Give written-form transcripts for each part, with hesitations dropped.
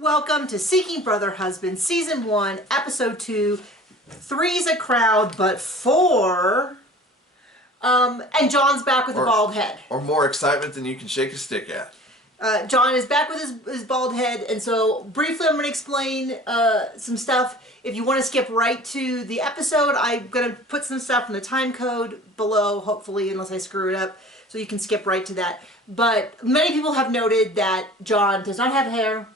Welcome to Seeking Brother Husband, Season 1, Episode 2. Three's a crowd, but four... and John's back with a bald head. Or more excitement than you can shake a stick at. John is back with his bald head, and so briefly I'm going to explain some stuff. If you want to skip right to the episode, I'm going to put some stuff in the time code below, hopefully, unless I screw it up, so you can skip right to that. But many people have noted that John does not have hair,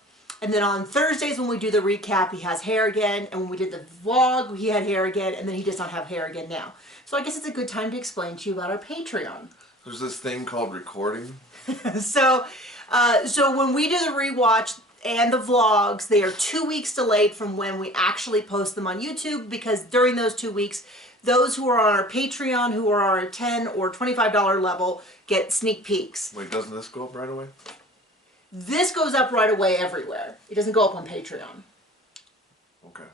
and then on Thursdays when we do the recap, he has hair again, and when we did the vlog, he had hair again, and then he does not have hair again now. So I guess it's a good time to explain to you about our Patreon. There's this thing called recording. So when we do the rewatch and the vlogs, they are 2 weeks delayed from when we actually post them on YouTube, because during those 2 weeks, those who are on our Patreon, who are on our $10 or $25 level, get sneak peeks. Wait, doesn't this go up right away? This goes up right away everywhere. It doesn't go up on Patreon. Okay.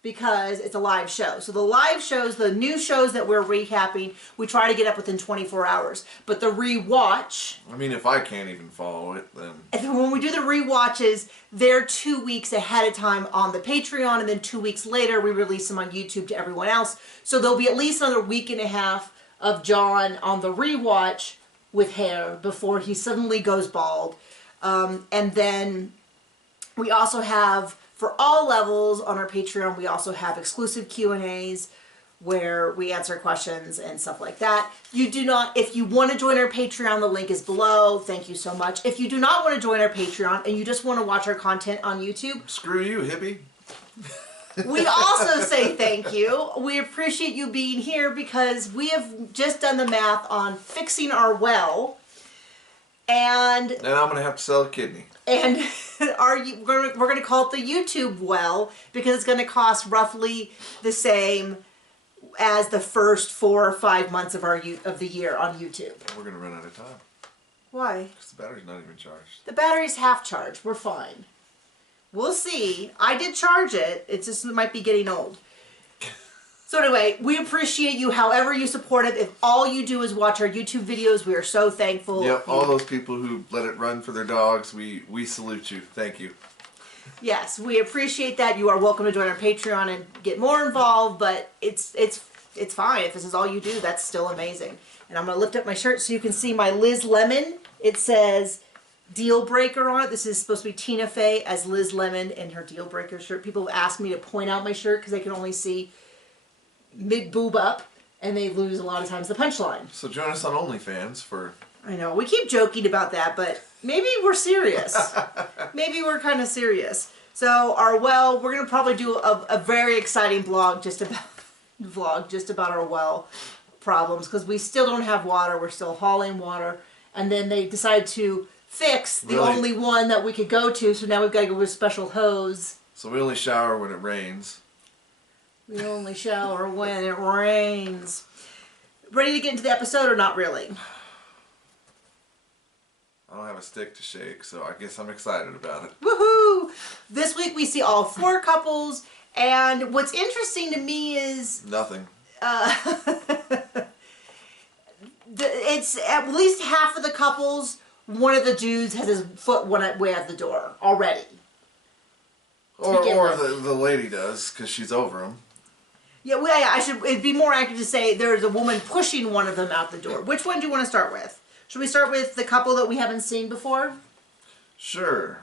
Because it's a live show. So the live shows, the new shows that we're recapping, we try to get up within 24 hours. But the rewatch... I mean, if I can't even follow it, then... When we do the rewatches, they're 2 weeks ahead of time on the Patreon, and then 2 weeks later we release them on YouTube to everyone else. So there'll be at least another week and a half of John on the rewatch with hair before he suddenly goes bald. And then we also have... For all levels on our Patreon, we also have exclusive Q&As where we answer questions and stuff like that. You do not, if you want to join our Patreon, the link is below. Thank you so much. If you do not want to join our Patreon and you just want to watch our content on YouTube, screw you, hippie. We also say thank you. We appreciate you being here because we have just done the math on fixing our well. And I'm going to have to sell a kidney. And we're going to call it the YouTube well because it's going to cost roughly the same as the first 4 or 5 months of the year on YouTube. We're going to run out of time. Why? Because the battery's not even charged. The battery's half charged. We're fine. We'll see. I did charge it. It just might be getting old. So anyway, we appreciate you however you support it. If all you do is watch our YouTube videos, we are so thankful. Yep, all those people who let it run for their dogs, we salute you. Thank you. Yes, we appreciate that. You are welcome to join our Patreon and get more involved, but it's fine. If this is all you do, that's still amazing. And I'm going to lift up my shirt so you can see my Liz Lemon. It says Deal Breaker on it. This is supposed to be Tina Fey as Liz Lemon in her Deal Breaker shirt. People have asked me to point out my shirt because they can only see mid-boob up, and they lose a lot of times the punchline. So join us on OnlyFans for... I know, we keep joking about that, but maybe we're serious. Maybe we're kind of serious. So we're going to probably do a very exciting vlog just about our well problems, because we still don't have water. We're still hauling water, and then they decided to fix the only one that we could go to, so now we've got to go with a special hose. So we only shower when it rains. We only shower when it rains. Ready to get into the episode or not really? I don't have a stick to shake, so I guess I'm excited about it. Woohoo! This week we see all 4 couples, and what's interesting to me is... Nothing. It's at least half of the couples, one of the dudes has his foot way out the door already. Or the lady does, because she's over him. Yeah, it'd be more accurate to say there's a woman pushing one of them out the door. Which one do you want to start with? Should we start with the couple that we haven't seen before? Sure.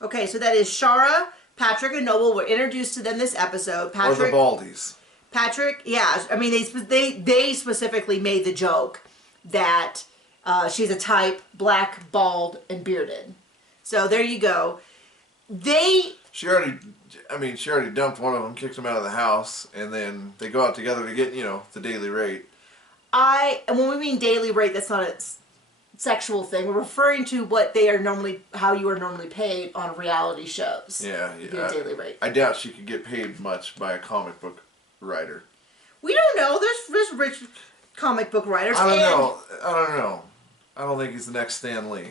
Okay, so that is Chare, Patrick, and Noble. We're introduced to them this episode. Patrick, or the Baldies. Patrick, yeah. I mean, they specifically made the joke that she's a type, black, bald, and bearded. So there you go. She already dumped one of them, kicked him out of the house, and then they go out together to get, the daily rate. And when we mean daily rate, that's not a sexual thing. We're referring to how you are normally paid on reality shows. Yeah. Daily rate. I doubt she could get paid much by a comic book writer. We don't know. There's rich comic book writers. I don't know. I don't think he's the next Stan Lee.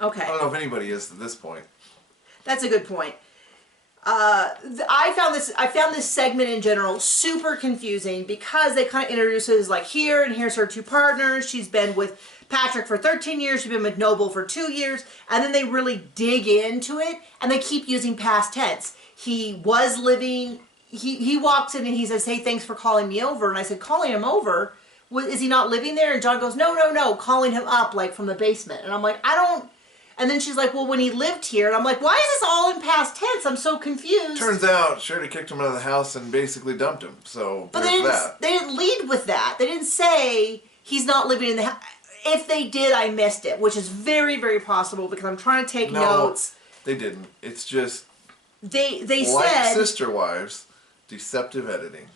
Okay. I don't know if anybody is at this point. That's a good point. I found this segment in general super confusing because they kind of introduce it as like here and here's her two partners. She's been with Patrick for 13 years. She's been with Noble for 2 years. And then they really dig into it and they keep using past tense. He was living, he walks in and he says, hey, thanks for calling me over. And I said, calling him over? Is he not living there? And John goes, no, calling him up like from the basement. And I'm like, I don't. And then she's like, well, when he lived here. And I'm like, why is this all in past tense? I'm so confused. Turns out Charity kicked him out of the house and basically dumped him. So but they didn't lead with that. They didn't say he's not living in the house. If they did, I missed it, which is very, very possible because I'm trying to take notes. They didn't. It's just they like said Sister Wives, deceptive editing.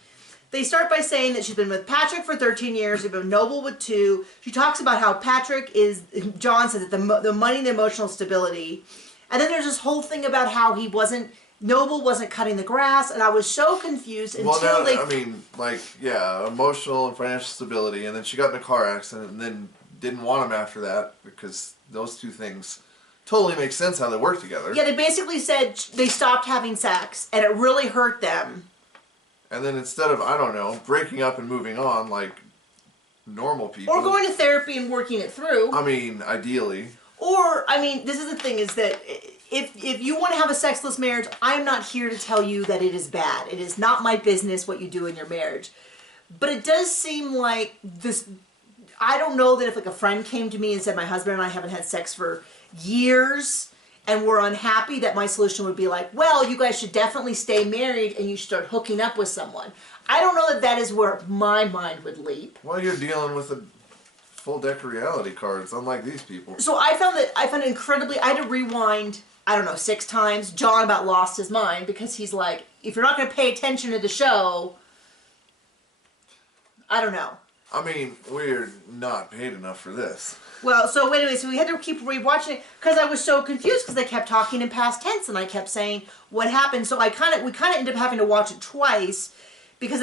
They start by saying that she's been with Patrick for 13 years. She's been Noble with 2. She talks about how Patrick is, John says that the money and the emotional stability. And then there's this whole thing about how Noble wasn't cutting the grass. And I was so confused until emotional and financial stability. And then she got in a car accident and then didn't want him after that because those two things totally make sense how they work together. Yeah, they basically said they stopped having sex and it really hurt them. And then instead of, I don't know, breaking up and moving on like normal people. Or going to therapy and working it through. I mean, ideally. Or, I mean, this is the thing, is that if you want to have a sexless marriage, I am not here to tell you that it is bad. It is not my business what you do in your marriage. But it does seem like this, I don't know that if like a friend came to me and said my husband and I haven't had sex for years and we're unhappy, that my solution would be like, well, you guys should definitely stay married and you should start hooking up with someone. I don't know that that is where my mind would leap. Well, you're dealing with a full deck of reality cards, unlike these people. So I found it incredibly, I had to rewind, I don't know, 6 times. John about lost his mind because he's like, if you're not going to pay attention to the show, I don't know. I mean, we're not paid enough for this. Well, so anyway, so we had to keep rewatching it because I was so confused because they kept talking in past tense and I kept saying what happened. So we kind of ended up having to watch it twice because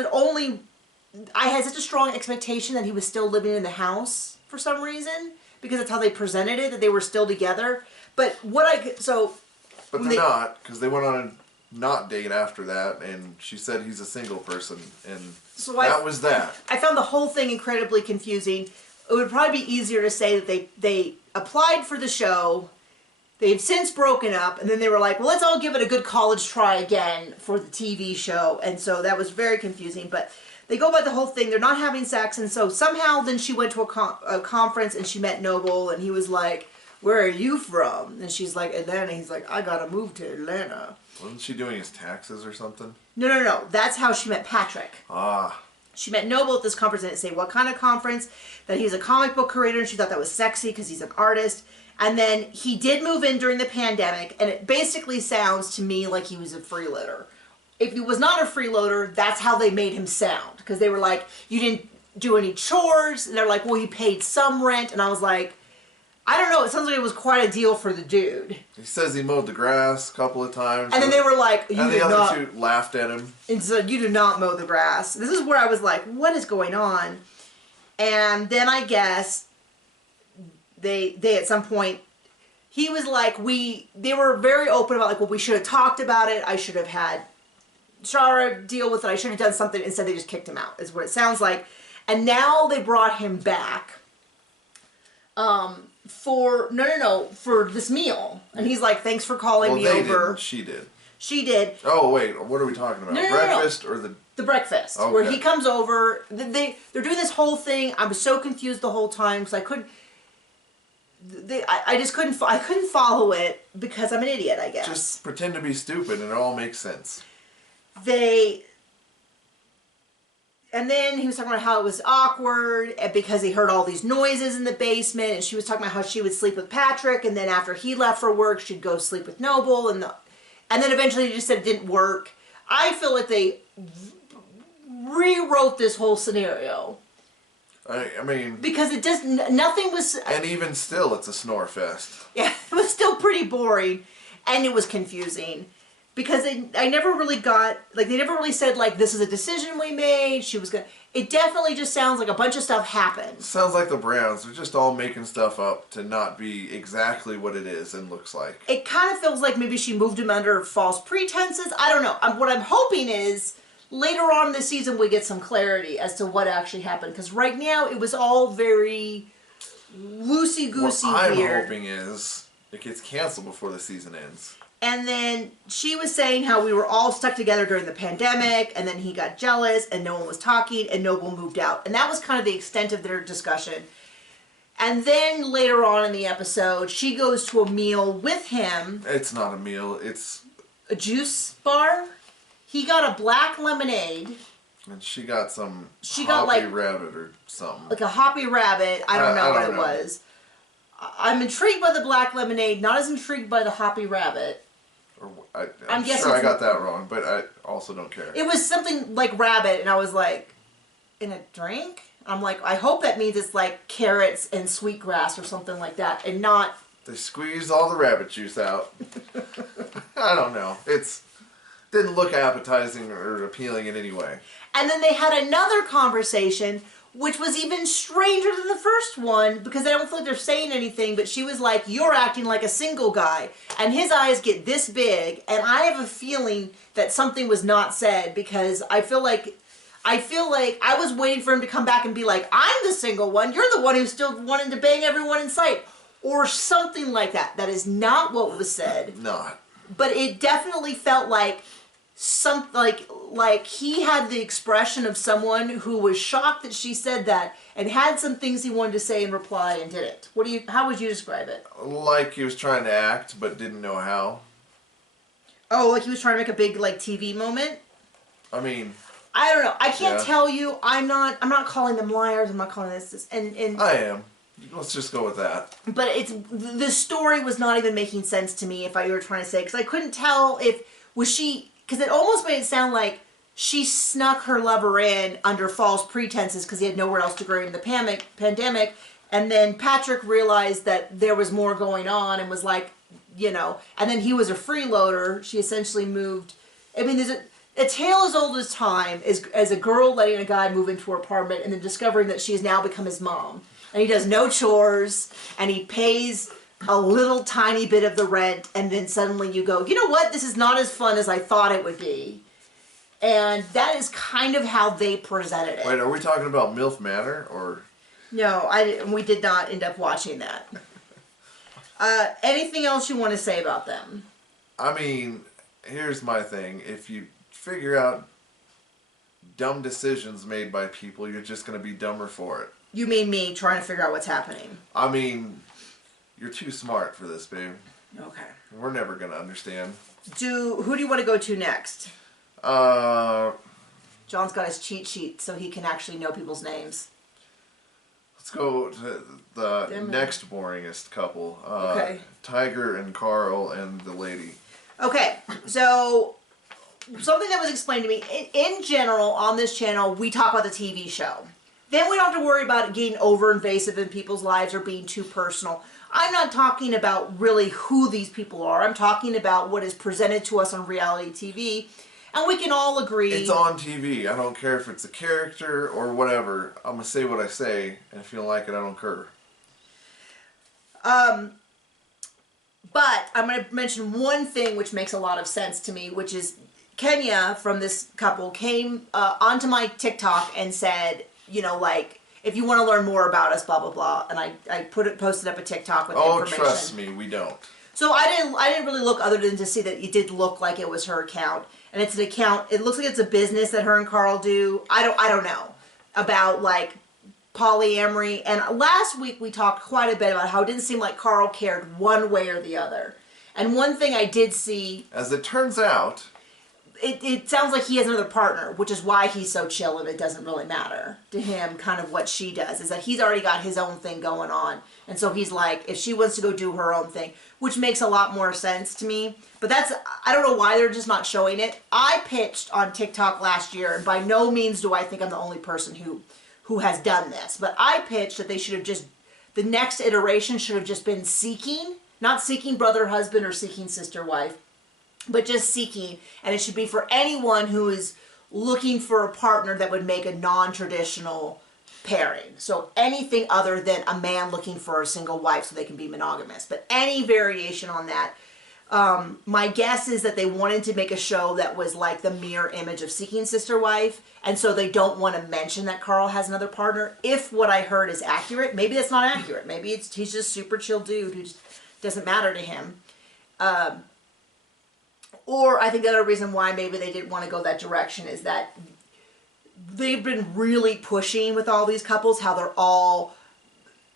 I had such a strong expectation that he was still living in the house for some reason because that's how they presented it, that they were still together. But But they're not, because they went on a not date after that, and she said he's a single person, and so that was that. I found the whole thing incredibly confusing. It would probably be easier to say that they applied for the show, they've since broken up, and then they were like, well, let's all give it a good college try again for the TV show, and so that was very confusing. But they go by the whole thing, they're not having sex, and so somehow then she went to a conference and she met Noble, and he was like, where are you from? And she's like, Atlanta. He's like, I gotta move to Atlanta. Wasn't she doing his taxes or something? No. That's how she met Patrick. Ah. She met Noble at this conference. I didn't say what kind of conference. That he's a comic book creator, and she thought that was sexy because he's an artist. And then he did move in during the pandemic, and it basically sounds to me like he was a freeloader. If he was not a freeloader, that's how they made him sound. Because they were like, you didn't do any chores. And they're like, well, he paid some rent. And I was like, I don't know. It sounds like it was quite a deal for the dude. He says he mowed the grass a couple of times. And then they were like, you and the other two laughed at him. And said, you do not mow the grass. This is where I was like, what is going on? And then I guess they at some point, he was like, they were very open about like, well, we should have talked about it. I should have had Chare deal with it. I should have done something. Instead, they just kicked him out, is what it sounds like. And now they brought him back. For this meal. And he's like, thanks for calling me over. She did. She did. Oh, wait, what are we talking about? Breakfast or the breakfast, okay. Where he comes over. They're doing this whole thing. I was so confused the whole time because I couldn't follow it because I'm an idiot, I guess. Just pretend to be stupid and it all makes sense. And then he was talking about how it was awkward because he heard all these noises in the basement, and she was talking about how she would sleep with Patrick, and then after he left for work, she'd go sleep with Noble, and then eventually he just said it didn't work. I feel like they rewrote this whole scenario. I mean... Because nothing was... And even still, it's a snore fest. Yeah, it was still pretty boring, and it was confusing. Because I never really got, like, they never really said, like, this is a decision we made, she was gonna, it definitely just sounds like a bunch of stuff happened. Sounds like the Browns. They're just all making stuff up to not be exactly what it is and looks like. It kind of feels like maybe she moved him under false pretenses. I don't know. What I'm hoping is later on in the season we get some clarity as to what actually happened. Because right now it was all very loosey-goosey what weird. I'm hoping is it gets canceled before the season ends. And then she was saying how we were all stuck together during the pandemic, and then he got jealous, and no one was talking, and Noble moved out. And that was kind of the extent of their discussion. And then later on in the episode, she goes to a meal with him. It's not a meal, it's a juice bar. He got a black lemonade. And she got some rabbit or something. Like a hoppy rabbit. I don't know what it was. I'm intrigued by the black lemonade, not as intrigued by the hoppy rabbit. I'm sure I got that wrong, but I also don't care. It was something like rabbit, and I was like, in a drink? I'm like, I hope that means it's like carrots and sweetgrass or something like that, and not... They squeezed all the rabbit juice out. I don't know. Didn't look appetizing or appealing in any way. And then they had another conversation, which was even stranger than the first one, because I don't feel like they're saying anything, but she was like, you're acting like a single guy, and his eyes get this big, and I have a feeling that something was not said, because I feel like I was waiting for him to come back and be like, I'm the single one, you're the one who's still wanting to bang everyone in sight, or something like that. That is not what was said. Not. But it definitely felt like like he had the expression of someone who was shocked that she said that and had some things he wanted to say in reply and didn't. How would you describe it? Like he was trying to act but didn't know how. Oh, like he was trying to make a big like TV moment? I mean, I don't know. I can't tell you. I'm not calling them liars. I'm not calling this and I am. Let's just go with that. But the story was not even making sense to me if I were trying to say, because I couldn't tell because it almost made it sound like she snuck her lover in under false pretenses because he had nowhere else to go in the pandemic, and then Patrick realized that there was more going on and was like, and then he was a freeloader. She essentially moved. I mean, there's a tale as old as time as a girl letting a guy move into her apartment and then discovering that she has now become his mom. And he does no chores, and he pays a little tiny bit of the rent, and then suddenly you go, you know what, this is not as fun as I thought it would be. And that is kind of how they presented it. Wait, are we talking about MILF Manor, or? No, we did not end up watching that. Anything else you want to say about them? I mean, here's my thing. If you figure out dumb decisions made by people, you're just going to be dumber for it. You mean me trying to figure out what's happening? I mean, you're too smart for this, babe. Okay. We're never going to understand. Who do you want to go to next? John's got his cheat sheet so he can actually know people's names. Let's go to the next boringest couple. Okay. Tiger and Carl and the lady. Okay, so something that was explained to me, in general on this channel, we talk about the TV show. Then we don't have to worry about it getting over-invasive in people's lives or being too personal. I'm not talking about really who these people are. I'm talking about what is presented to us on reality TV. And we can all agree... It's on TV. I don't care if it's a character or whatever. I'm going to say what I say, and if you don't like it, I don't care. But I'm going to mention one thing which makes a lot of sense to me, which is Kenya from this couple came onto my TikTok and said, like, if you want to learn more about us, blah, blah, blah. And I posted up a TikTok with information. Oh, trust me, we don't. So I didn't really look other than to see that it did look like it was her account. And it's an account, it looks like it's a business that her and Carl do. I don't know about like polyamory. And last week we talked quite a bit about how it didn't seem like Carl cared one way or the other. And one thing I did see... As it turns out... It sounds like he has another partner, which is why he's so chill and it doesn't really matter to him kind of what she does, is that he's already got his own thing going on. And so he's like, if she wants to go do her own thing, which makes a lot more sense to me. But I don't know why they're just not showing it. I pitched on TikTok last year, and by no means do I think I'm the only person who has done this. But I pitched that they should have just, the next iteration should have just been seeking, not seeking brother, husband, or seeking sister, wife. but just seeking. And it should be for anyone who is looking for a partner that would make a non-traditional pairing. So anything other than a man looking for a single wife so they can be monogamous. But any variation on that. My guess is that they wanted to make a show that was like the mirror image of Seeking Sister Wife, and so they don't want to mention that Carl has another partner. If what I heard is accurate, maybe that's not accurate. Maybe he's just super chill dude who just doesn't matter to him. Or I think the other reason why maybe they didn't want to go that direction is that they've been really pushing with all these couples how they're all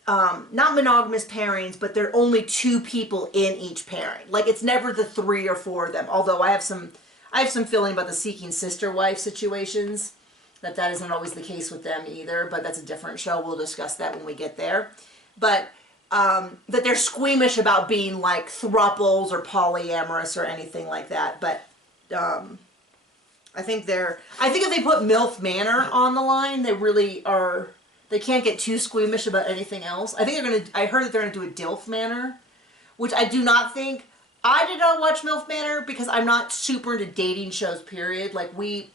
not monogamous pairings, but there are only 2 people in each pairing. Like it's never the 3 or 4 of them. Although I have some feeling about the Seeking Sister Wife situations that isn't always the case with them either. But that's a different show. We'll discuss that when we get there. But that they're squeamish about being like thruples or polyamorous or anything like that. But I think if they put MILF Manor on the line, they really are. They can't get too squeamish about anything else. I think I heard that they're gonna do a DILF Manor, which I do not think. I did not watch MILF Manor because I'm not super into dating shows. Period. Like we've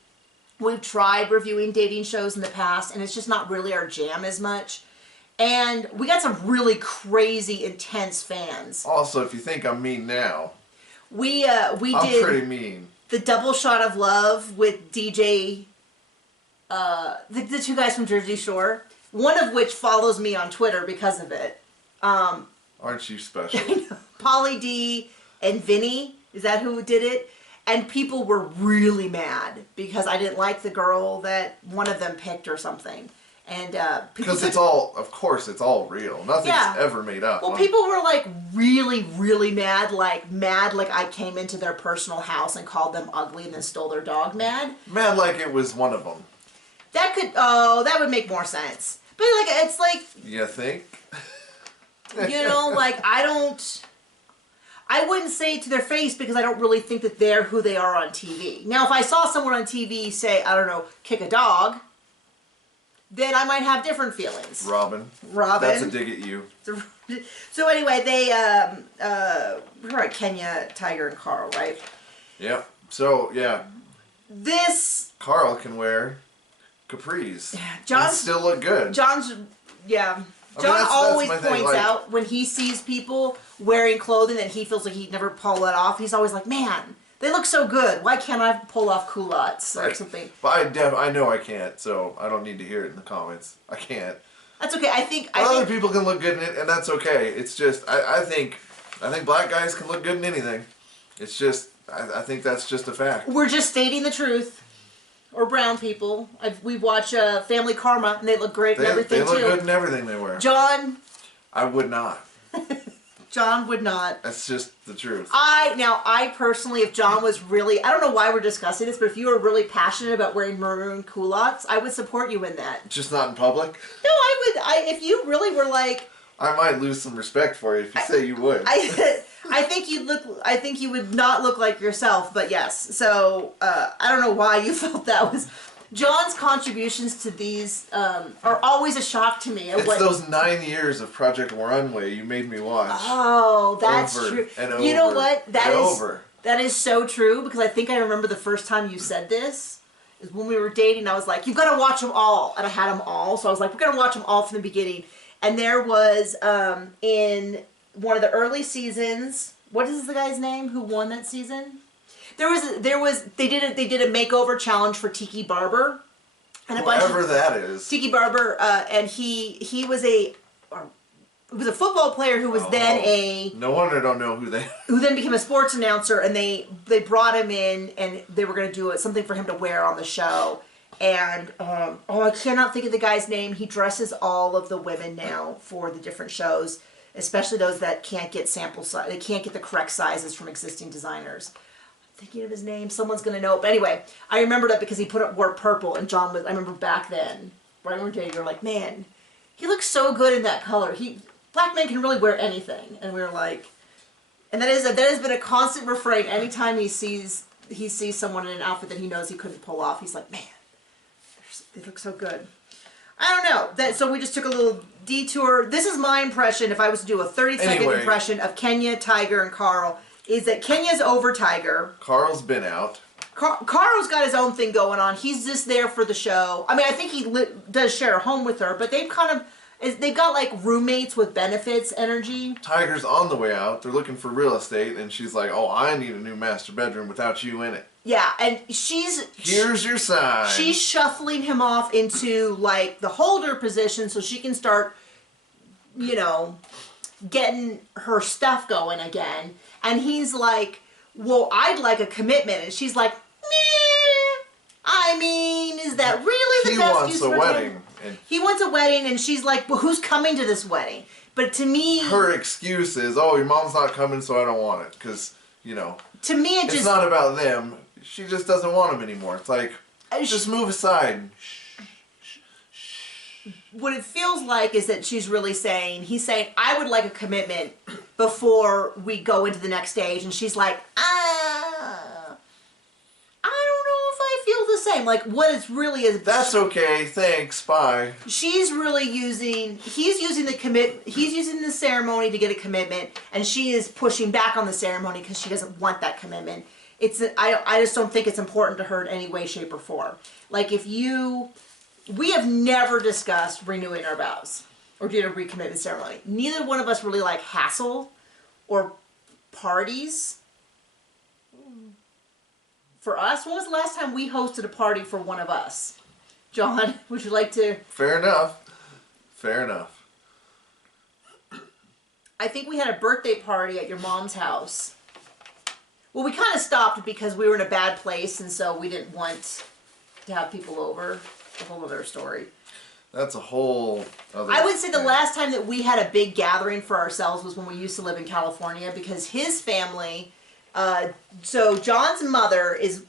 tried reviewing dating shows in the past, and it's just not really our jam as much. And we got some really crazy, intense fans. Also, if you think I'm mean now, we I'm did pretty mean. The Double Shot of Love with DJ, the 2 guys from Jersey Shore. One of which follows me on Twitter because of it. Aren't you special? Polly D and Vinny, is that who did it? And people were really mad because I didn't like the girl that one of them picked or something. And because it's all real. Nothing's ever made up. Well, people were like really, really mad like I came into their personal house and called them ugly and then stole their dog mad. Mad like it was one of them. That would make more sense. But like, it's like... You think? Like, I wouldn't say it to their face because I don't really think that they're who they are on TV. Now, if I saw someone on TV say, I don't know, kick a dog, then I might have different feelings. Robin. That's a dig at you. So anyway, they, we're at Kenya, Tiger, and Carl, right? Yep. So, yeah. This... Carl can wear capris. John and still look good. John always points out when he sees people wearing clothing that he feels like he'd never pull it off. He's always like, man, they look so good. Why can't I pull off culottes or something? But I know I can't, so I don't need to hear it in the comments. I can't. That's okay. I think other people can look good in it, and that's okay. It's just I think black guys can look good in anything. It's just I think that's just a fact. We're just stating the truth. Or brown people. We watch Family Karma, and they look great in everything, too. They look good in everything they wear. John... I would not. John would not. That's just the truth. I personally, if John was really... I don't know why we're discussing this, but if you were really passionate about wearing maroon culottes, I would support you in that. Just not in public? No, I would... if you really were like... I might lose some respect for you if you say you would. I think you would not look like yourself, but yes. So I don't know why you felt that was. John's contributions to these are always a shock to me. It's those 9 years of Project Runway you made me watch. Oh, that's true. And you know what? That is so true because I think I remember the first time you said this is when we were dating. I was like, "You've got to watch them all," and I had them all. So I was like, "We're gonna watch them all from the beginning." And there was, in one of the early seasons, what is the guy's name who won that season? They did a makeover challenge for Tiki Barber. And whatever that is. Tiki Barber, and he was a football player who was then no wonder I don't know who who then became a sports announcer, and they brought him in, and they were going to do something for him to wear on the show. And, I cannot think of the guy's name. He dresses all of the women now for the different shows, especially those that can't get sample size. They can't get the correct sizes from existing designers. I'm thinking of his name. Someone's going to know it. But anyway, I remembered it because he wore purple, and John was, I remember back then, right when we were dating, you were like, man, he looks so good in that color. Black men can really wear anything. And we were like, and that has been a constant refrain. Anytime he sees someone in an outfit that he knows he couldn't pull off, he's like, man. They look so good. I don't know. So we just took a little detour. This is my impression if I was to do a 30-second impression of Kenya, Tiger, and Carl is that Kenya's over Tiger. Carl's been out. Carl's got his own thing going on. He's just there for the show. I mean, I think he does share a home with her, but they've got like roommates with benefits energy. Tiger's on the way out. They're looking for real estate, and she's like, "Oh, I need a new master bedroom without you in it." Yeah, and here's your sign. She's shuffling him off into like the holder position so she can start, you know, getting her stuff going again. And he's like, "Well, I'd like a commitment," and she's like, "Meh. I mean, is that really the best use for him?" He wants a wedding. He wants a wedding, and she's like, "Well, who's coming to this wedding?" But to me, her excuse is, "Oh, your mom's not coming, so I don't want it." Because, you know, to me, it's not about them. She just doesn't want him anymore. It's like, just move aside. What it feels like is that he's saying, "I would like a commitment before we go into the next stage," and she's like, I don't know if I feel the same. Like, what it's really is. That's okay. Thanks. Bye. He's using the ceremony to get a commitment, and she is pushing back on the ceremony because she doesn't want that commitment. I just don't think it's important to her in any way, shape, or form. Like, we have never discussed renewing our vows or doing a recommitment ceremony. Neither one of us really like hassle or parties. For us, when was the last time we hosted a party for one of us? John, would you like to? Fair enough. Fair enough. I think we had a birthday party at your mom's house. Well, we kind of stopped because we were in a bad place, and so we didn't want to have people over. A whole other story. That's a whole other I would say the thing. last time that we had a big gathering for ourselves was when we used to live in California, because his family. So John's mother is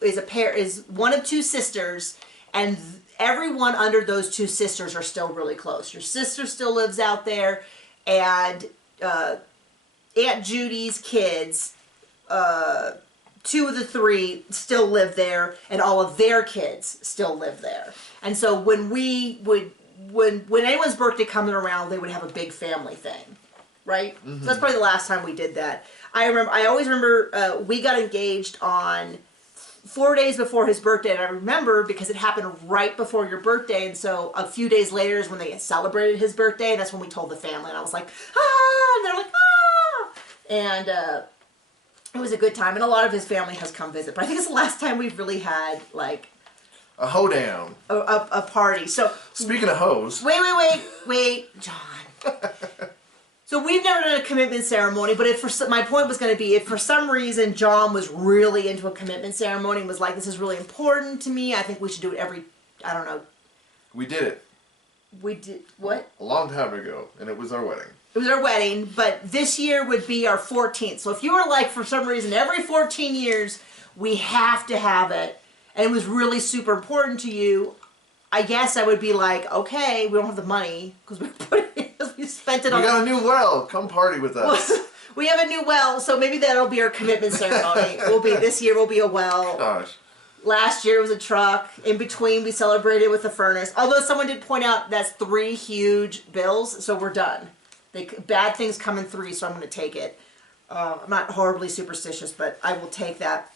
one of two sisters, and everyone under those two sisters are still really close. Your sister still lives out there, and Aunt Judy's kids, two of the three still live there, and all of their kids still live there. And so when anyone's birthday coming around, they would have a big family thing, right? Mm-hmm. So that's probably the last time we did that. I always remember we got engaged on 4 days before his birthday, and I remember because it happened right before your birthday, and so a few days later is when they celebrated his birthday, and that's when we told the family, and I was like, ah, and they're like, ah, and it was a good time, and a lot of his family has come visit, but I think it's the last time we've really had, like, a hoedown. A party. So speaking of hoes. Wait, John. So we've never done a commitment ceremony, but my point was going to be, if for some reason John was really into a commitment ceremony and was like, this is really important to me, I think we should do it I don't know. We did it. We did, what? A long time ago, and it was our wedding. It was our wedding, but this year would be our 14th. So if you were like, for some reason, every 14 years, we have to have it, and it was really super important to you, I guess I would be like, okay, we don't have the money, because we spent it on... We got a new well. Come party with us. We have a new well, so maybe that'll be our commitment ceremony. This year will be a well. Gosh. Last year was a truck. In between, we celebrated with a furnace. Although someone did point out that's 3 huge bills, so we're done. Bad things come in 3, so I'm going to take it. I'm not horribly superstitious, but I will take that.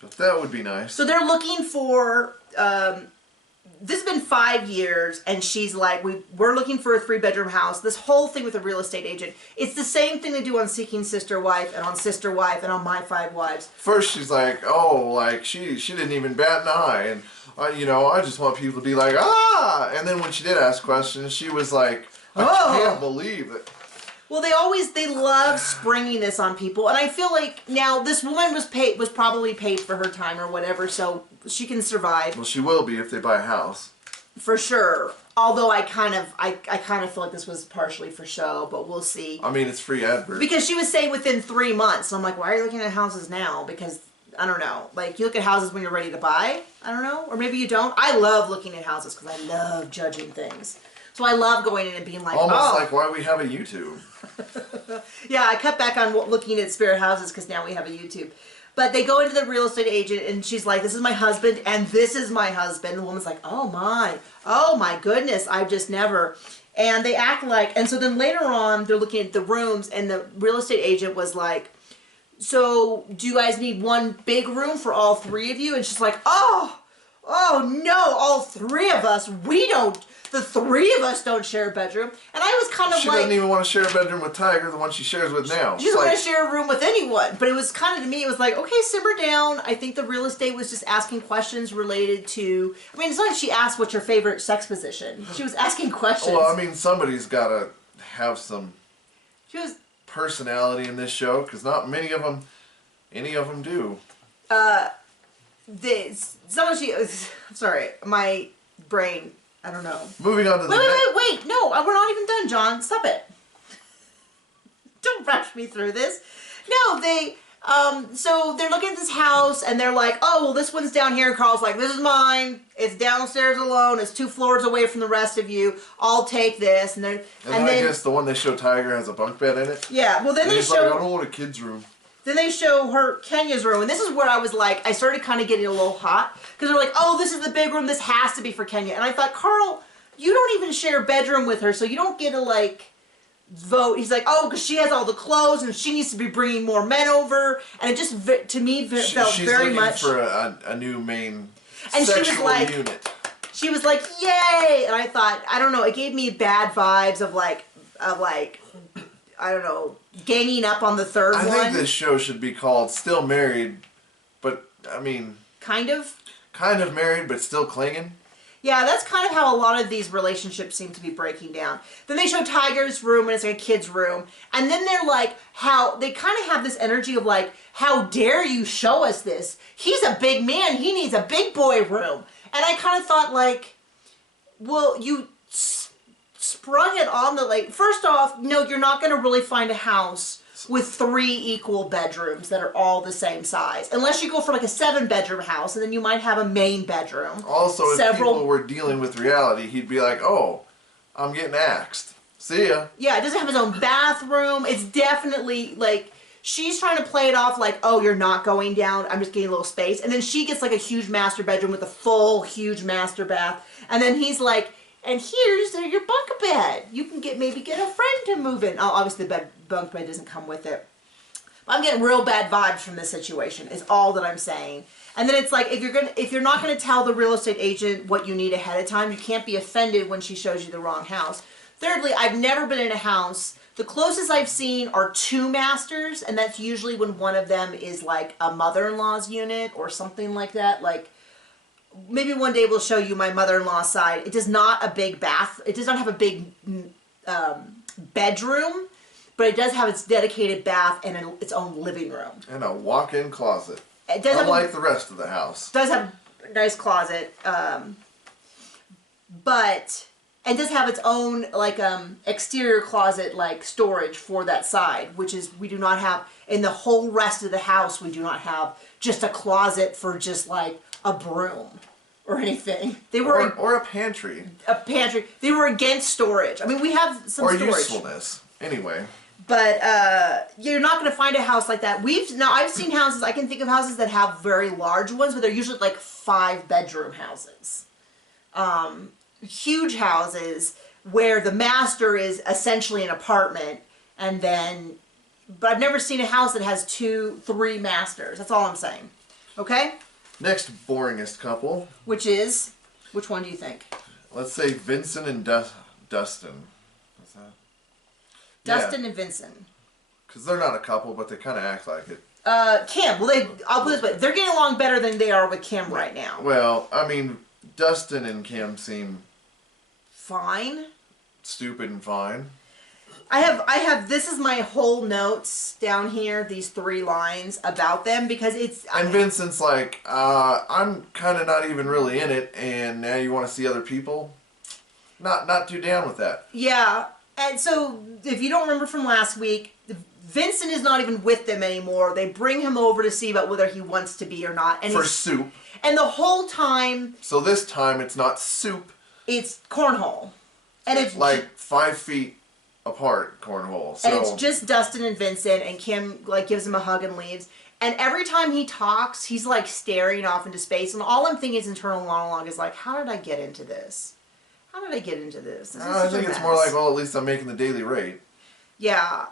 But that would be nice. So they're looking for... this has been 5 years, and she's like, we're looking for a 3-bedroom house. This whole thing with a real estate agent, it's the same thing they do on Seeking Sister Wife and on Sister Wife and on My 5 Wives. First she's like, oh, like she didn't even bat an eye, and I just want people to be like, ah, and then when she did ask questions, she was like, I can't believe it. Well, they love springing this on people, and I feel like now this woman was probably paid for her time or whatever, so she can survive. Well, she will be if they buy a house. For sure. Although I kind of feel like this was partially for show, but we'll see. I mean, it's free advert. Because she was saying within 3 months, so I'm like, why are you looking at houses now? Because I don't know. Like, you look at houses when you're ready to buy. I don't know, or maybe you don't. I love looking at houses because I love judging things. So I love going in and being like, almost like why we have a YouTube. Yeah, I cut back on looking at spirit houses because now we have a YouTube. But they go into the real estate agent, and she's like, this is my husband, and this is my husband. The woman's like, oh my goodness, I've just never. And they act like, and so then later on, they're looking at the rooms, and the real estate agent was like, so do you guys need one big room for all three of you? And she's like, oh no, all three of us, the three of us don't share a bedroom. And I was kind of she like... She doesn't even want to share a bedroom with Tiger, the one she shares with now. She doesn't want to share a room with anyone. But it was kind of, to me, it was like, okay, simmer down. I think the real estate was just asking questions related to... I mean, it's not like she asked what's your favorite sex position. She was asking questions. Well, I mean, somebody's got to have some personality in this show, because not any of them do. Sorry, my brain... I don't know. Moving on to the wait! No, we're not even done, John. Stop it. Don't rush me through this. No, so they're looking at this house and they're like, oh, well, this one's down here. And Carl's like, this is mine. It's downstairs alone. It's 2 floors away from the rest of you. I'll take this. And then I guess the one they show Tiger has a bunk bed in it. Yeah, well, then they show... like, I don't want a kid's room. Then they show her Kenya's room, and this is where I was like, I started kind of getting a little hot, because they're like, oh, this is the big room, this has to be for Kenya. And I thought, Carl, you don't even share a bedroom with her, so you don't get to, like, vote. He's like, oh, because she has all the clothes, and she needs to be bringing more men over. And it just, to me, felt very much... She's looking for a new main and sexual unit. She was like, yay! And I thought, I don't know, it gave me bad vibes of like, I don't know, ganging up on the third one. I think this show should be called Still Married, but, I mean... Kind of? Kind of married, but still clinging. Yeah, that's kind of how a lot of these relationships seem to be breaking down. Then they show Tiger's room, and it's like a kid's room. And then they're like, they kind of have this energy of like, how dare you show us this? He's a big man. He needs a big boy room. And I kind of thought like, well, you... sprung it on the, like, first off, no, you're not going to really find a house with 3 equal bedrooms that are all the same size. Unless you go for like a 7-bedroom house, and then you might have a main bedroom. Also, if people were dealing with reality, he'd be like, oh, I'm getting axed. See ya. Yeah, it doesn't have his own bathroom. It's definitely, like, she's trying to play it off like, oh, you're not going down, I'm just getting a little space. And then she gets like a huge master bedroom with a full, huge master bath. And then he's like, and here's your bunk bed. You can maybe get a friend to move in. Oh, obviously the bunk bed doesn't come with it. But I'm getting real bad vibes from this situation, is all that I'm saying. And then it's like, if you're not gonna tell the real estate agent what you need ahead of time, you can't be offended when she shows you the wrong house. Thirdly, I've never been in a house. The closest I've seen are 2 masters, and that's usually when one of them is like a mother-in-law's unit or something like that. Like, maybe one day we'll show you my mother-in-law's side. It does not a big bath. It does not have a big bedroom, but it does have its dedicated bath and its own living room. And a walk-in closet. It does Unlike the rest of the house. It does have a nice closet, but it does have its own like exterior closet like storage for that side, which is we do not have in the whole rest of the house. We do not have just a closet for just like a broom or anything. They were or a pantry. A pantry. They were against storage. I mean, we have some storage. Or usefulness. Anyway. But you're not going to find a house like that. I've seen houses. I can think of houses that have very large ones, but they're usually like 5-bedroom houses. Huge houses where the master is essentially an apartment, and then. But I've never seen a house that has 2, 3 masters. That's all I'm saying. Okay. Next boringest couple. Which one do you think? Let's say Vincent and Dustin. What's that? Dustin and Vinson. Because they're not a couple, but they kind of act like it. Kim. Well, I'll put it this way. They're getting along better than they are with Kim right now. Well, I mean, Dustin and Kim seem... fine. Stupid and fine. I have, this is my whole notes down here, these 3 lines about them, because it's... And Vincent's like, I'm kind of not even really in it, and now you want to see other people? Not too down with that. Yeah, and so, if you don't remember from last week, Vincent is not even with them anymore. They bring him over to see about whether he wants to be or not. And for soup. And the whole time... So this time, it's not soup. It's cornhole. And it's... like 5 feet... apart cornhole. So. And it's just Dustin and Vincent, and Kim like gives him a hug and leaves. And every time he talks, he's like staring off into space, and all I'm thinking is internal monologue is like, how did I get into this? How did I get into this? I think it's more like, well, at least I'm making the daily rate. Yeah.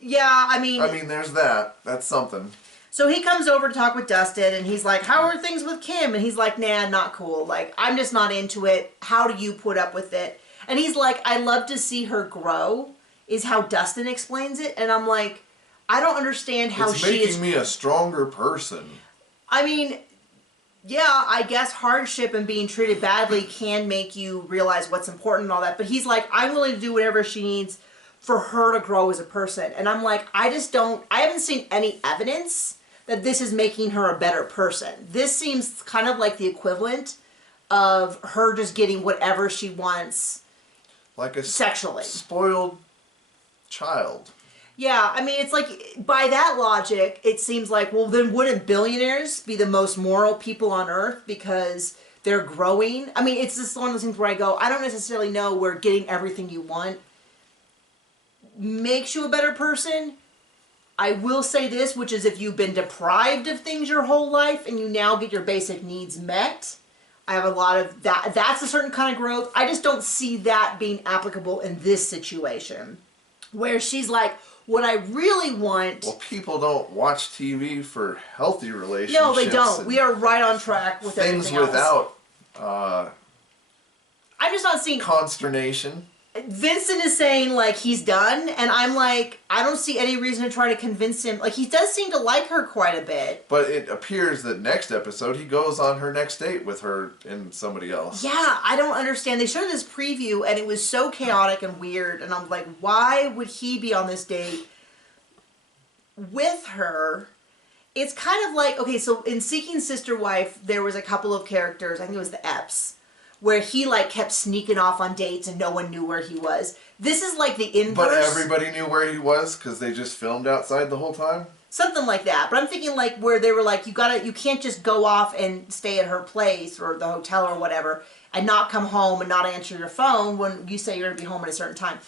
Yeah, I mean, there's that. That's something. so he comes over to talk with Dustin, and he's like, how are things with Kim? And he's like, nah, not cool. Like, I'm just not into it. How do you put up with it? And he's like, I love to see her grow, is how Dustin explains it. And I'm like, I don't understand how it's making me a stronger person. I mean, yeah, I guess hardship and being treated badly can make you realize what's important and all that. But he's like, I'm willing to do whatever she needs for her to grow as a person. And I'm like, I haven't seen any evidence that this is making her a better person. This seems kind of like the equivalent of her just getting whatever she wants, like a sexually. Spoiled child. Yeah, I mean, it's like, by that logic, it seems like, well, then wouldn't billionaires be the most moral people on earth because they're growing? I mean, it's just one of those things where I go, I don't necessarily know where getting everything you want makes you a better person. I will say this, which is if you've been deprived of things your whole life and you now get your basic needs met, I have a lot of that. That's a certain kind of growth. I just don't see that being applicable in this situation, where she's like, what I really want... Well, people don't watch TV for healthy relationships. No, they don't. We are right on track with things everything else. without I'm just not seeing... consternation. Vincent is saying, like, he's done, and I'm like, I don't see any reason to try to convince him. Like, he does seem to like her quite a bit. But it appears that next episode, he goes on her next date with her and somebody else. Yeah, I don't understand. They showed this preview, and it was so chaotic and weird, and I'm like, why would he be on this date with her? It's kind of like, okay, so in Seeking Sister Wife, there was a couple of characters, I think it was the Epps, where he, like, kept sneaking off on dates and no one knew where he was. This is like the inverse. But everybody knew where he was because they just filmed outside the whole time? Something like that. But I'm thinking, like, where they were like, you can't just go off and stay at her place or the hotel or whatever and not come home and not answer your phone when you say you're going to be home at a certain time.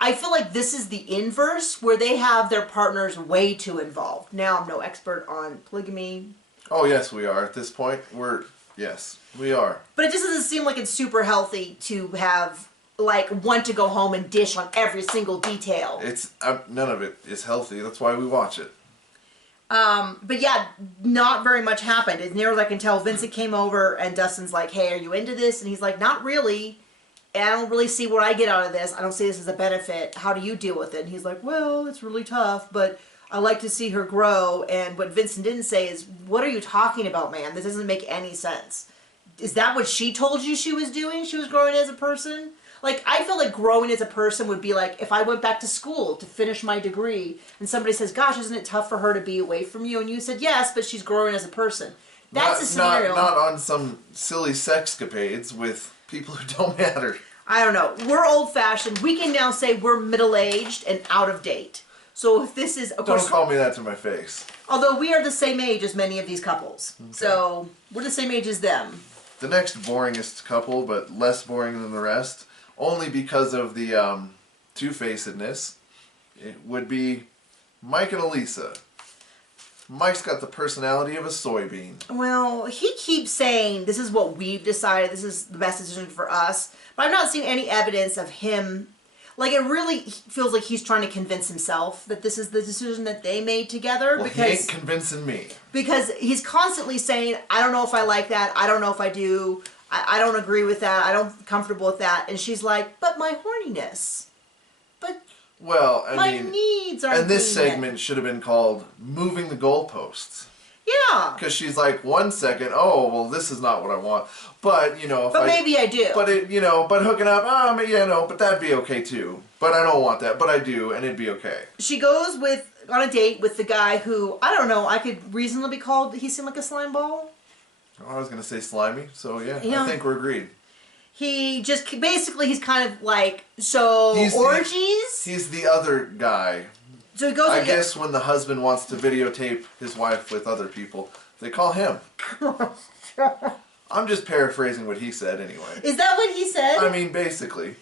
I feel like this is the inverse, where they have their partners way too involved. Now, I'm no expert on polygamy. Oh, yes, we are. At this point, yes, we are. But it just doesn't seem like it's super healthy to have, like, want to go home and dish on every single detail. It's none of it is healthy. That's why we watch it. But yeah, not very much happened. As near as I can tell, Vincent came over and Dustin's like, hey, are you into this? And he's like, not really. And I don't really see what I get out of this. I don't see this as a benefit. How do you deal with it? And he's like, well, it's really tough, but I like to see her grow. And what Vincent didn't say is, what are you talking about, man? This doesn't make any sense. Is that what she told you she was doing? She was growing as a person? Like, I feel like growing as a person would be like if I went back to school to finish my degree and somebody says, gosh, isn't it tough for her to be away from you? And you said, yes, but she's growing as a person. That's a scenario. Not on some silly sexcapades with people who don't matter. I don't know. We're old-fashioned. We can now say we're middle-aged and out of date. So if this is... Of course, don't call me that to my face. Although we are the same age as many of these couples. Okay. So we're the same age as them. The next boringest couple, but less boring than the rest, only because of the two-facedness, it would be Mike and Elisa. Mike's got the personality of a soybean. Well, he keeps saying, this is what we've decided, this is the best decision for us, but I've not seen any evidence of him. Like, it really feels like he's trying to convince himself that this is the decision that they made together. Well, because he ain't convincing me. Because he's constantly saying, I don't know if I like that, I don't know if I do, I don't agree with that, I don't comfortable with that. And she's like, but my horniness. But well, my needs are. And this segment should have been called Moving the Goalposts. Yeah. Because she's like, 1 second, oh, well, this is not what I want. But, you know, if maybe I do. But, but hooking up, but that'd be okay too. But I don't want that, but I do, and it'd be okay. She goes on a date with the guy who, I don't know, I could reasonably be called, he seemed like a slime ball. Oh, I was going to say slimy, so yeah, I think we're agreed. He just, basically, he's kind of like, so, orgies? He's the other guy. So he goes. I guess when the husband wants to videotape his wife with other people, they call him. I'm just paraphrasing what he said anyway. Is that what he said? I mean, basically.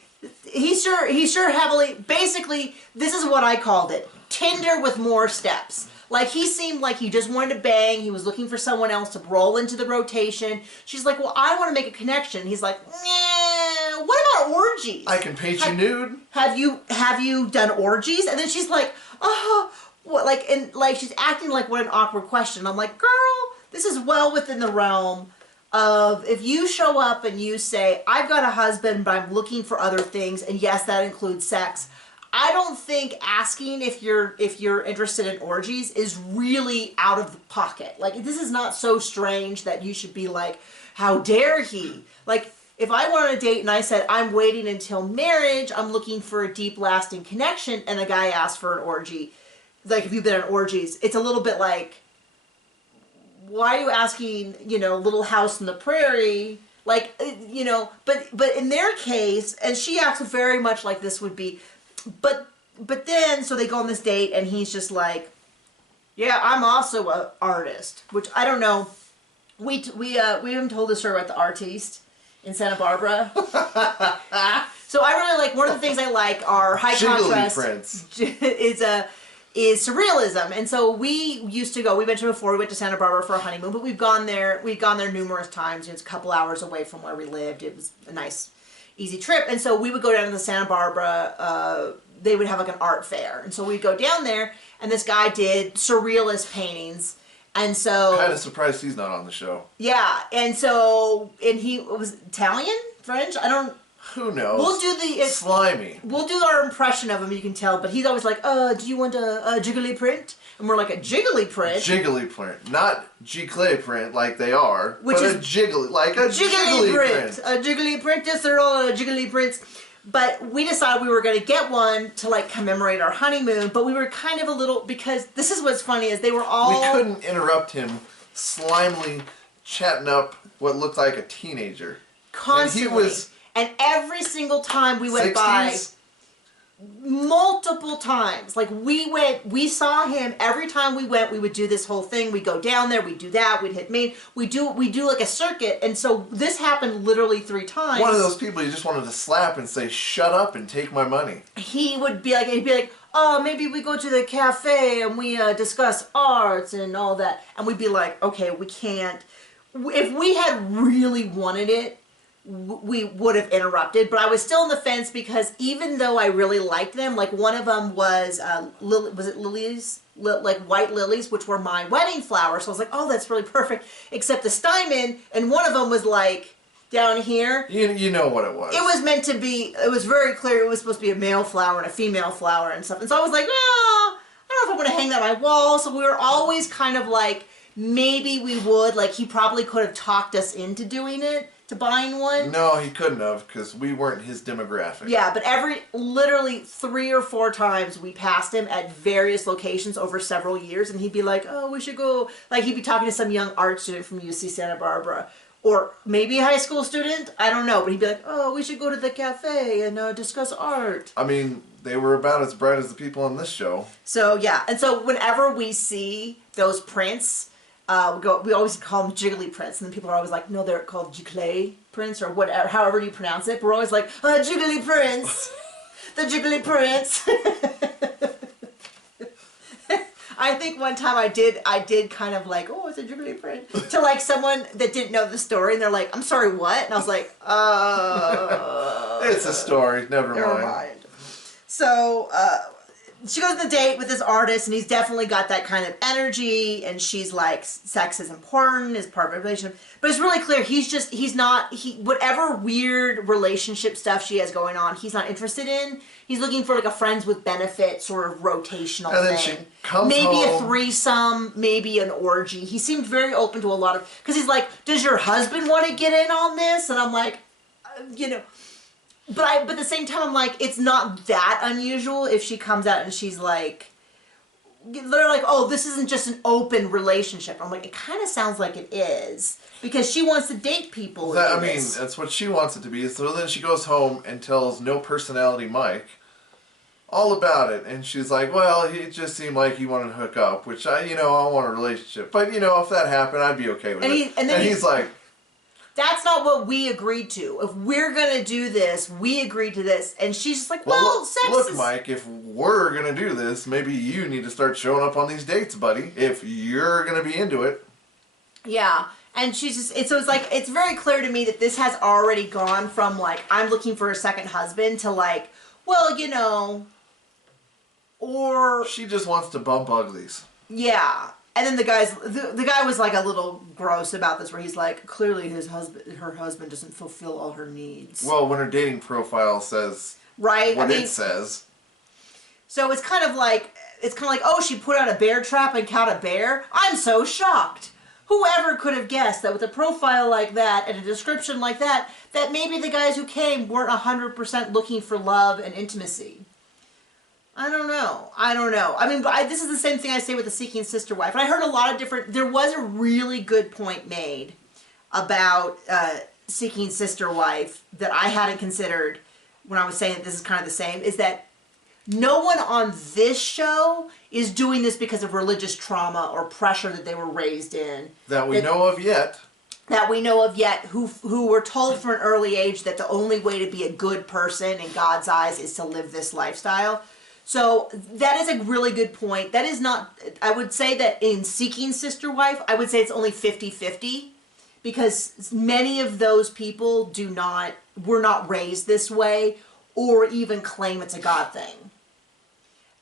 He sure heavily, basically, this is what I called it. Tinder with more steps. Like, he seemed like he just wanted to bang. He was looking for someone else to roll into the rotation. She's like, well, I want to make a connection. He's like, nah, what orgies. I can paint you nude. Have you done orgies? And then she's like, oh, what? Like, and like she's acting like what an awkward question. I'm like, girl, this is well within the realm of if you show up and you say, I've got a husband, but I'm looking for other things, and yes, that includes sex. I don't think asking if you're interested in orgies is really out of the pocket. Like, this is not so strange that you should be like, how dare he? Like, if I went on a date and I said, I'm waiting until marriage, I'm looking for a deep, lasting connection, and a guy asked for an orgy, like, if you've been on orgies, it's a little bit like, why are you asking, Little House on the Prairie? Like, but in their case, and she acts very much like this would be, but then, so they go on this date, and he's just like, yeah, I'm also an artist, which I don't know. We haven't told this story about the artiste in Santa Barbara. So I really like, one of the things I like are high contrast. Is surrealism. And so we used to go, we mentioned before, we went to Santa Barbara for a honeymoon, but we'd gone there numerous times. It's a couple hours away from where we lived. It was a nice, easy trip. And so we would go down to the Santa Barbara, they would have like an art fair. And so we'd go down there, and this guy did surrealist paintings. And so... Kind of surprised he's not on the show. Yeah. And he was Italian? French? Who knows? We'll do slimy. We'll do our impression of him, you can tell, but he's always like, do you want a jiggly print? And we're like, a jiggly print? Jiggly print. Not gicle print like they are, which but is a jiggly print. A jiggly print. Yes, they're all jiggly prints. But we decided we were going to get one to like commemorate our honeymoon, but we were kind of a little, because this is what's funny, is they were all... We couldn't interrupt him slimely chatting up what looked like a teenager. Constantly. And he was... And every single time we went 60s? By, multiple times, like we saw him, every time we went, we would do this whole thing. We'd go down there, we'd do that, we'd hit main, we do like a circuit. And so this happened literally 3 times. One of those people you just wanted to slap and say, shut up and take my money. He'd be like, oh, maybe we go to the cafe and we discuss arts and all that. And we'd be like, okay, we can't. If we had really wanted it, we would have interrupted, but I was still on the fence, because even though I really liked them, like one of them was was it lilies, like white lilies, which were my wedding flowers. So I was like, oh, that's really perfect. Except the stymon, and one of them was like down here. You know what it was. It was meant to be. It was very clear it was supposed to be a male flower and a female flower and stuff. And so I was like, I don't know if I'm going to hang that on my wall. So we were always kind of like, maybe we would. Like, he probably could have talked us into doing it, to buying one. No, he couldn't have, because we weren't his demographic. Yeah, but literally 3 or 4 times we passed him at various locations over several years, and he'd be like, oh, we should go, like he'd be talking to some young art student from UC Santa Barbara, or maybe a high school student, I don't know, but he'd be like, oh, we should go to the cafe and discuss art. I mean, they were about as bright as the people on this show. So, yeah, and so whenever we see those prints, we always call them jiggly prints, and then people are always like, no, they're called jiggly prints, or whatever, however you pronounce it. But we're always like, jiggly prints, the jiggly prints. I think one time I did kind of like, oh, it's a jiggly print, to like someone that didn't know the story, and they're like, I'm sorry, what? And I was like, it's a story, never mind. So, she goes on the date with this artist, and he's definitely got that kind of energy, and she's like, sex is important, is part of a relationship. But it's really clear, whatever weird relationship stuff she has going on, he's not interested in. He's looking for like a friends with benefit sort of rotational and then thing. She comes maybe home. A threesome, maybe an orgy. He seemed very open to a lot of, because he's like, does your husband want to get in on this? And I'm like, But at the same time, I'm like, it's not that unusual if she comes out and she's like, they're like, oh, this isn't just an open relationship. I'm like, it kind of sounds like it is, because she wants to date people. That's what she wants it to be. So then she goes home and tells no personality Mike all about it, and she's like, well, he just seemed like he wanted to hook up, which I want a relationship, but if that happened, I'd be okay with it. And he's like, that's not what we agreed to. If we're going to do this, we agreed to this. And she's just like, well, look, Mike, if we're going to do this, maybe you need to start showing up on these dates, buddy, if you're going to be into it. Yeah. And she's just, it's like, it's very clear to me that this has already gone from like, I'm looking for a second husband to like, well, you know, or... She just wants to bump uglies. Yeah. And then the guy was like a little gross about this where he's like, clearly her husband doesn't fulfill all her needs. Well, when her dating profile says right? what it says. So it's kind of like, oh, she put out a bear trap and caught a bear? I'm so shocked. Whoever could have guessed that with a profile like that and a description like that, that maybe the guys who came weren't 100% looking for love and intimacy. I don't know. I mean, this is the same thing I say with the Seeking Sister Wife. And I heard a lot of different... There was a really good point made about Seeking Sister Wife that I hadn't considered when I was saying that this is kind of the same, is that no one on this show is doing this because of religious trauma or pressure that they were raised in. That we know of yet. Who were told from an early age that the only way to be a good person in God's eyes is to live this lifestyle. So that is a really good point. That is not, I would say that in Seeking Sister Wife, I would say it's only 50-50 because many of those people were not raised this way or even claim it's a God thing.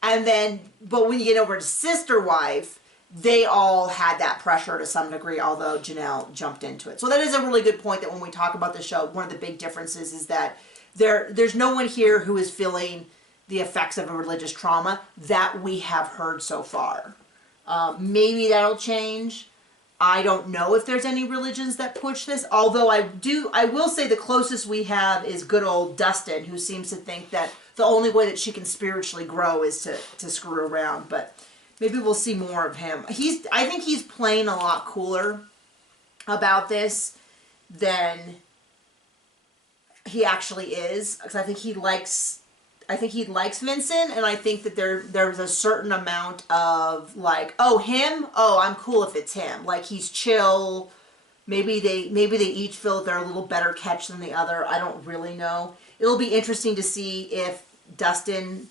And then, but when you get over to Sister Wife, they all had that pressure to some degree, although Janelle jumped into it. So that is a really good point that when we talk about the show, one of the big differences is that there's no one here who is feeling the effects of a religious trauma that we have heard so far. Maybe that'll change. I don't know if there's any religions that push this, although I will say the closest we have is good old Dustin, who seems to think that the only way that she can spiritually grow is to screw around, but maybe we'll see more of him. I think he's playing a lot cooler about this than he actually is, because I think he likes Vincent, and I think that there's a certain amount of like, oh, him? Oh, I'm cool if it's him. Like, he's chill. Maybe they each feel they're a little better catch than the other. I don't really know. It'll be interesting to see if Dustin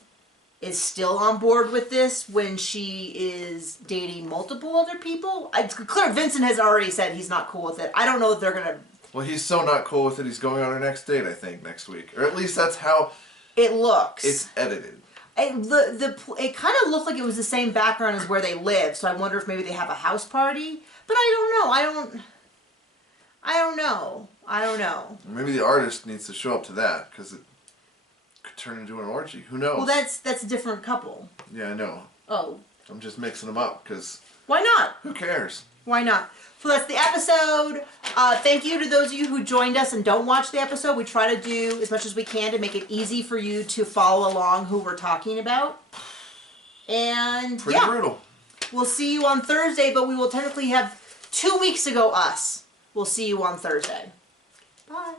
is still on board with this when she is dating multiple other people. It's clear Vincent has already said he's not cool with it. I don't know if they're going to... Well, he's so not cool with it, he's going on her next date, I think, next week. Or at least that's how... It looks. It's edited. It kind of looked like it was the same background as where they live, so I wonder if maybe they have a house party. But I don't know. I don't know. Maybe the artist needs to show up to that, because it could turn into an orgy. Who knows? Well, that's a different couple. Yeah, I know. Oh. I'm just mixing them up, because... Why not? Who cares? Why not? So that's the episode. Thank you to those of you who joined us and don't watch the episode. We try to do as much as we can to make it easy for you to follow along who we're talking about. And Pretty brutal. We'll see you on Thursday, but we will technically have 2 weeks ago us. We'll see you on Thursday. Bye.